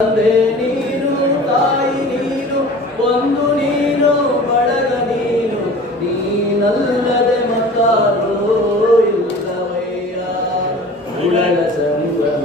ತಂದೆ ನೀನು ತಾಯಿ ನೀನು ಒಂದು ನೀನು ಬಳಗ ನೀನು ನೀನಲ್ಲದೆ ಮತ್ತಾರೋ ಇಲ್ಲವಯ್ಯ. ಉಳಲ ಸಂಗಮ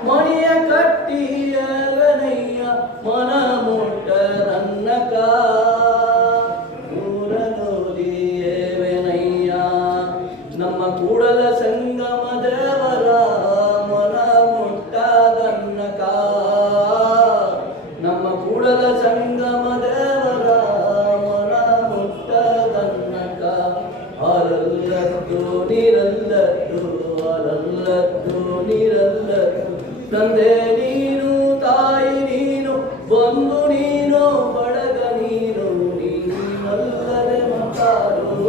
ಶುದ್ಧವಿಲ್ಲದನಕ ಮಣಿಯ ಕಟ್ಟಿಯವೆನಯ್ಯ ಮನ ಮುಟ್ಟರನ್ನಕ ಊರನೋದಿಯೇವೆನಯ್ಯ ನಮ್ಮ ಕೂಡಲ ಸಂಗಮ ದೇವರ ಮನ ಮುಟ್ಟದನ್ನಕ ನಮ್ಮ ಕೂಡಲ ಸಂಗಮ ದೇವರ ತಂದೆ ನೀನು, ತಾಯಿ ನೀನು ಬಂದು ನೀನು, ಬಳಗ ನೀನು, ನೀನಲ್ಲದೆ ಮತ್ತಾರೋ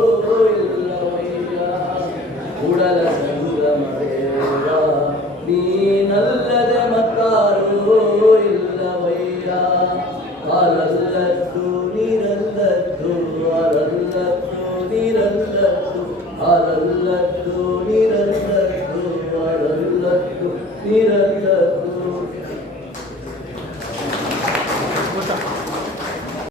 ಇಲ್ಲವಯ್ಯ. ಕೂಡಲ ಸಂಗಮದೇವ ನೀನಲ್ಲದೆ ಮತ್ತಾರೋ ಇಲ್ಲವಯ್ಯ. ಹಾಲಲ್ಲದ್ದು ನೀರಲ್ಲದ್ದು ಹಾಲಲ್ಲದ್ದು ನೀರಲ್ಲದ್ದು ಹಾಲಲ್ಲದ್ದು